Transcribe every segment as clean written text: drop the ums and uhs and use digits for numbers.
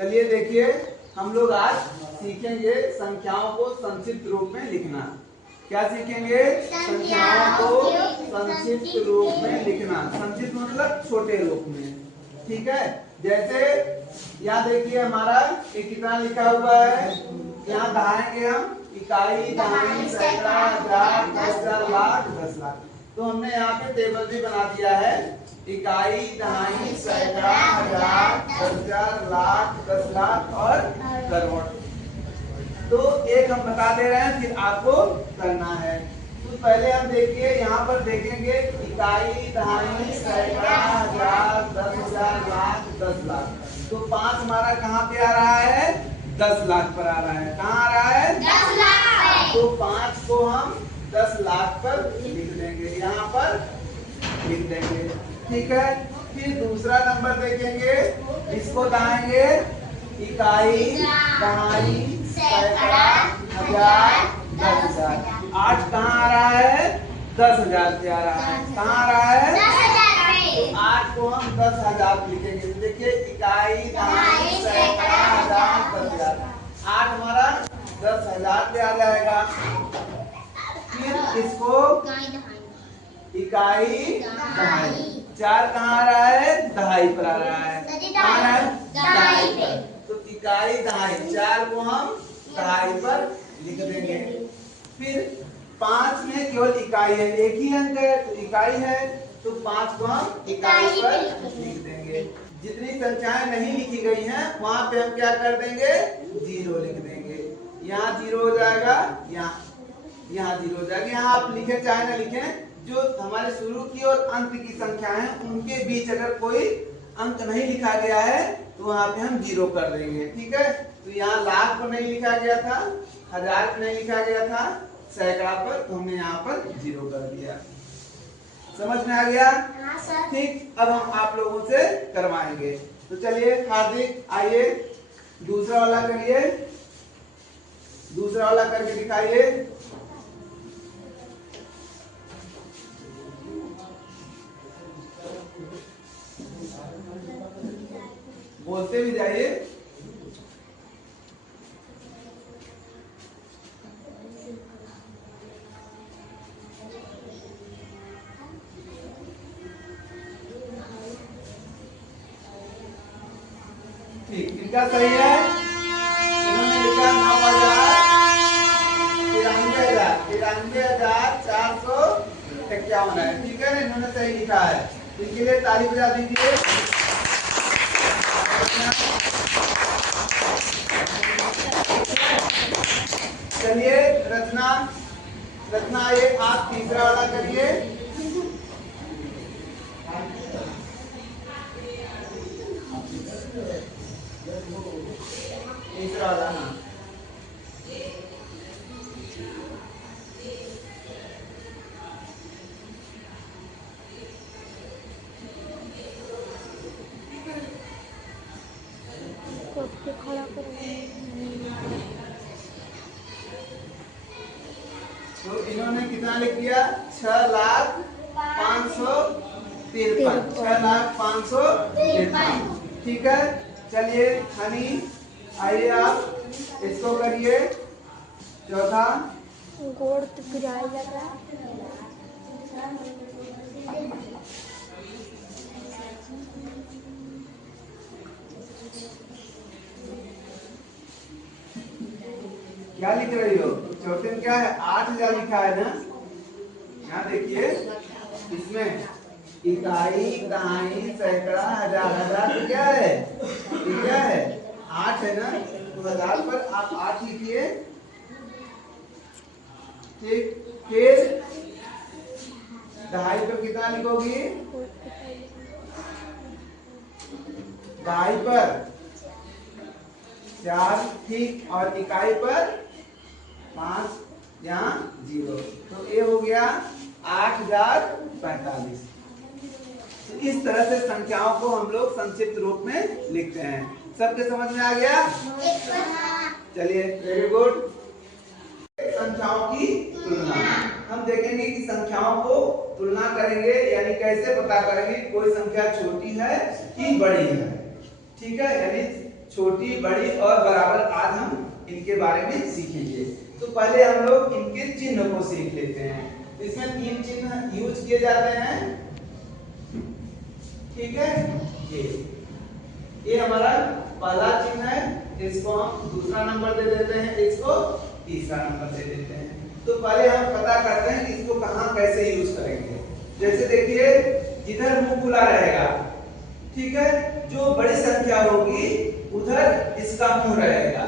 चलिए देखिए, हम लोग आज सीखेंगे संख्याओं को संक्षिप्त रूप में लिखना। क्या सीखेंगे? संख्याओं को संक्षिप्त रूप में लिखना। संक्षिप्त मतलब छोटे रूप में, ठीक है। जैसे यहाँ देखिए हमारा एक कितना लिखा हुआ है, यहाँ दहाएंगे हम इकाई, दहाई, सैकड़ा, हजार, 10,000, लाख, 10 लाख। तो हमने यहाँ पे टेबल भी बना दिया है, इकाई, दहाई, सैकड़ा, हजार, 10,000, लाख, 10 लाख और करोड़। तो एक हम बता दे रहे हैं, फिर आपको करना है। तो पहले हम देखिए, यहाँ पर देखेंगे इकाई, दहाई, सैकड़ा, हजार, 10,000, लाख, 10 लाख। तो 5 हमारा कहाँ पे आ रहा है? 10 लाख पर आ रहा है। कहाँ आ रहा है? 10 लाख। तो 5 को हम 10 लाख पर लिख देंगे, यहाँ पर लिख देंगे, ठीक है। फिर दूसरा नंबर देखेंगे, इसको दाएंगे इकाई, दहाई, सैकड़ा, हजार, 10,000। 8 कहाँ आ रहा है? 10,000 पे आ रहा है। कहाँ आ रहा है? 10,000 पे। तो 8 को हम 10,000 लिखेंगे। देखिए इकाई, दहाई, सैकड़ा, हजार, 10,000। 8 हमारा 10,000 पे आ जाएगा। फिर इसको इकाई, दहाई, 4 कहाँ आ रहा है? दहाई पर आ रहा है। कहाँ आ रहा है? दहाई पे। तो इकाई, दहाई, 4 को हम दहाई पर लिख देंगे। फिर 5 में केवल इकाई है, एक ही अंक है तो इकाई है, तो 5 को हम इकाई पर लिख देंगे। जितनी संख्याएं नहीं लिखी गई हैं वहां पे हम क्या कर देंगे? 0 लिख देंगे। यहाँ 0 हो जाएगा, यहाँ 0 हो जाएगा। यहाँ आप लिखे चाहे ना लिखें, जो हमारे शुरू की और अंत की संख्या है उनके बीच अगर कोई अंक नहीं लिखा गया है तो वहां पे हम 0 कर देंगे, ठीक है। तो यहाँ लाख को नहीं लिखा गया था, हजार को नहीं लिखा गया था, सैकड़ा पर, तो हमने यहाँ पर 0 कर दिया। समझ में आ गया? हाँ सर। ठीक, अब हम आप लोगों से करवाएंगे। तो चलिए हार्दिक, आइए दूसरा वाला करिए, दूसरा वाला करके दिखाइए। बोलते भी जाइए। ठीक, कितना सही है? इन्होंने लिखा 9,93,451 है, ठीक है ना? इन्होंने सही लिखा है, इनके लिए ताली बजा दीजिए। चलिए रचना, रचना ये आप तीसरा वाला करिए। तीसरा वाला, हाँ। तो इन्होंने कितना लिख दिया? 6,553,000, 6,553,000, ठीक है। चलिए हनी, आइए आप इसको करिए चौथा। गोड़ तो गिराया जा रहा है। क्या लिख रही हो? चौथे में क्या है? 8,000 लिखा है ना? यहाँ देखिए, इसमें इकाई, दहाई, सैकड़ा, हजार, हजार तो क्या है? ये क्या है? 8 है ना? तो 1000 पर आप 8 लिखिए, ठीक। फिर दहाई पर कितना लिखोगी? दहाई पर 4, ठीक, और इकाई पर 5, यहाँ 0, तो ये हो गया 8,045। तो इस तरह से संख्याओं को हम लोग संक्षिप्त रूप में लिखते हैं। सबके समझ में आ गया? चलिए वेरी गुड। संख्याओं की तुलना हम देखेंगे कि संख्याओं को तुलना करेंगे, यानी कैसे पता करेंगे कोई संख्या छोटी है कि बड़ी है, ठीक है। यानी छोटी, बड़ी और बराबर आज हम इनके बारे में सीखेंगे। तो पहले हम लोग इनके चिन्ह को सीख लेते हैं। इसमें 3 चिन्ह यूज किए जाते हैं, ठीक है। ये हमारा पहला चिन्ह है, इसको हम दूसरा नंबर दे देते हैं, इसको तीसरा नंबर दे देते हैं। तो पहले हम पता करते हैं कि इसको कहां कैसे यूज करेंगे। जैसे देखिए, इधर मुंह खुला रहेगा, ठीक है। जो बड़ी संख्या होगी उधर इसका मुंह रहेगा,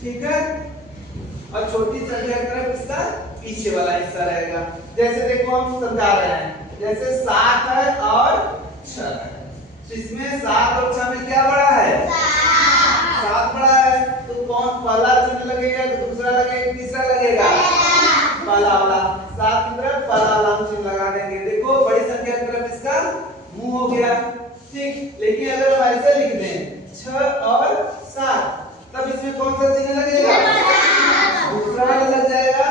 ठीक है। और छोटी संख्या की तरफ इसका पीछे वाला हिस्सा रहेगा। जैसे देखो हम समझा रहे हैं, जैसे 7 है और 6 है, तो इसमें 7 और 6 में क्या बड़ा है? 7 बड़ा है। तो कौन पहला चिन्ह लगेगा, दूसरा लगेगा, तीसरा लगेगा? पहला वाला। 7 की तरफ पहला वाला चिन्ह लगा देंगे। देखो बड़ी संख्या की तरफ इसका मुंह हो गया, ठीक। लेकिन अगर हम ऐसे लिख दें 6 और 7, तब इसमें कौन सा चिन्ह लगेगा? दूसरा वाला लग जाएगा,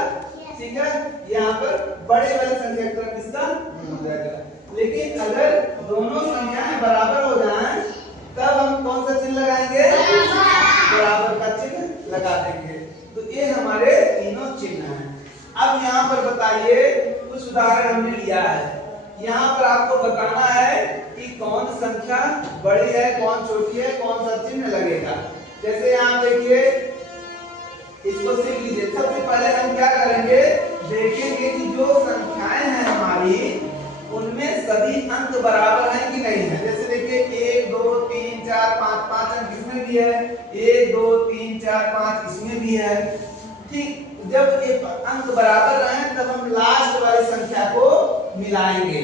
ठीक है। यहाँ पर बड़े वाली संख्या की तरफ इसका मुंह हो जाएगा। लेकिन अगर दोनों संख्याएं बराबर हो जाएं, तब हम कौन सा चिन्ह लगाएंगे? बराबर का चिन्ह लगा देंगे। तो ये हमारे तीनों चिन्ह हैं। अब यहाँ पर बताइए, कुछ उदाहरण हमने लिया है। यहाँ पर आपको बताना है कि कौन संख्या बड़ी है, कौन छोटी है, कौन सा चिन्ह लगेगा। जैसे यहाँ देखिए, इसको सीख लीजिए। सबसे पहले हम क्या करेंगे, देखेंगे कि जो संख्याएं हैं हमारी, उनमें सभी अंक बराबर हैं कि नहीं है। जैसे देखिए 1 2 3 4 5, 5 अंक इसमें भी है, 1 2 3 4 5 इसमें भी है, ठीक। जब ये अंक बराबर रहे तब हम लास्ट वाली संख्या को मिलाएंगे।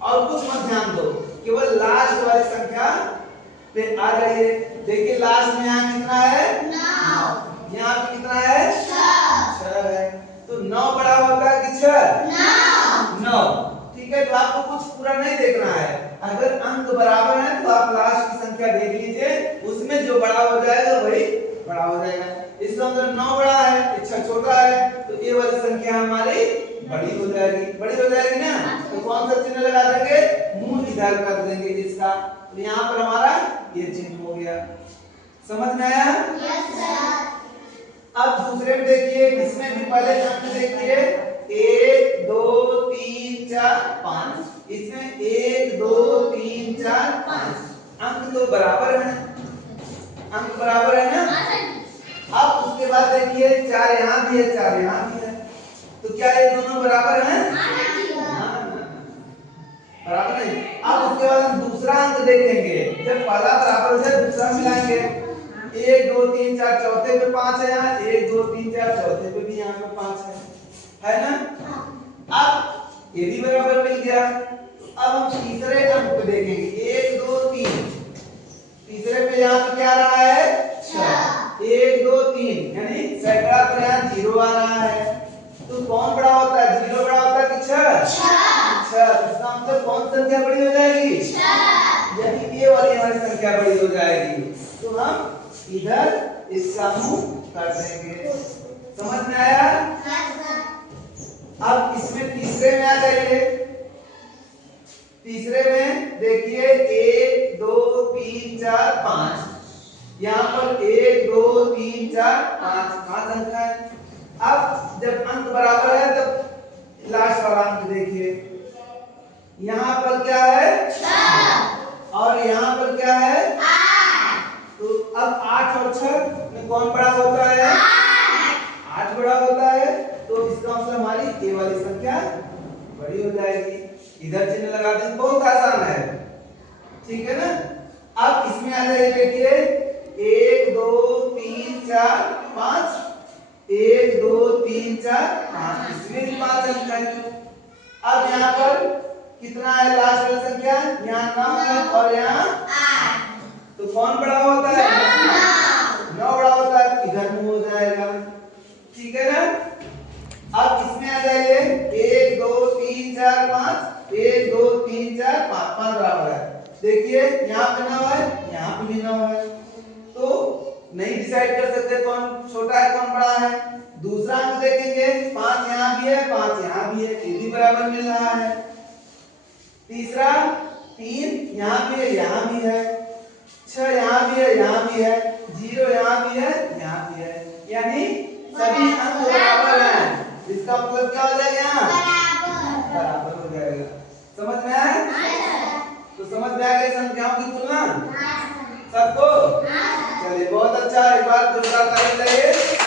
और कुछ मत ध्यान दो, केवल लास्ट वाली संख्या पे आ जाइए। देखिए लास्ट में यहाँ कितना है? 9। यहाँ पे कितना है? 6 है। तो 9 बड़ा होगा कि 6? 9, ठीक है। तो आपको कुछ पूरा नहीं देखना है। अगर अंक बराबर है तो आप लास्ट की संख्या देख लीजिए, उसमें जो बड़ा हो जाएगा वही बड़ा हो जाएगा। इसका मतलब 9 बड़ा है, 6 छोटा है, तो ये वाली संख्या हमारी बड़ी हो जाएगी। बड़ी हो जाएगी ना, तो कौन सा चिन्ह लगा देंगे? मुंह इधर कर देंगे इसका। तो यहाँ पर हमारा ये चिन्ह हो गया। समझ में आया? Yes sir. अब दूसरे में देखिए, इसमें भी पहले अंक देखिए, 1 2 3 4 5। इसमें 1 2 3 4 5 अंक तो बराबर है, अंक बराबर है ना। अब उसके बाद देखिए 4 यहाँ भी है, 4 यहाँ भी है, तो क्या ये दोनों बराबर हैं? बराबर नहीं। अब उसके बाद हम दूसरा अंक देखेंगे। जब पहला बराबर हो जाए दूसरा मिलाएंगे। 1 2 3 4 चौथे पे 5 है, यहाँ 1 2 3 4 चौथे पे भी यहाँ पे 5 है ना। अब ये भी बराबर मिल गया। अब हम तीसरे अंक पे देखेंगे, 1 2 3। तीसरे पे यहाँ पे क्या आ रहा है? 6। 1 2 3 यानी सैकड़ा पर यहाँ 0 आ रहा है। तो कौन बड़ा होता है? 0 बड़ा होता है कि 6? 6। इसका मतलब कौन संख्या बड़ी हो जाएगी? 6। यानी ये वाली हमारी संख्या बड़ी हो जाएगी। तो हम इधर इसका मुंह कर देंगे। समझ में आया? अब इसमें तीसरे में आ जाइए। तीसरे में देखिए 1 2 3 4 5। यहाँ पर 1 2 3 4 5 अंक है। अब जब अंक बराबर है तब लास्ट वाला अंक देखिए, यहाँ पर क्या है? 6 और यहाँ पर क्या है? 8। तो अब 8 और 6 में कौन बड़ा होता है? 8 बड़ा होता है। तो इसका मतलब हमारी ये वाली संख्या बड़ी हो जाएगी। इधर चिन्ह लगा दें, बहुत आसान है, ठीक है ना। अब इसमें आ जाइए, देखिए 1 2 3 4 5। 1 2 3 4 5, इसमें भी 5 अंक है। अब यहाँ पर कितना है लास्ट वाली संख्या? यहाँ 9 है और यहाँ 8। तो कौन बड़ा होता है? 9 बड़ा होता है, इधर मुंह हो जाएगा, ठीक है ना। अब इसमें आ जाइए 1 2 3 4 5। 1 2 3 4 5, 5 बराबर है। देखिए यहाँ पे 9 है, यहाँ पे भी 9 है। तो नहीं डिसाइड कर सकते कौन छोटा है कौन बड़ा है। दूसरा अंक देखेंगे, 5 यहाँ भी है, 5 यहाँ भी है, ये भी बराबर मिल रहा है। तीसरा 3 यहाँ भी है, यहाँ भी है, 6 यहाँ भी है, यहाँ सभी अंक बराबर हैं, इसका मतलब क्या हो जाएगा यहाँ बराबर हो जाएगा। समझ में आया? तो समझ में आ गई संख्याओं की तुलना सबको? चलिए बहुत अच्छा, एक बार जोरदार ताली बजाइए।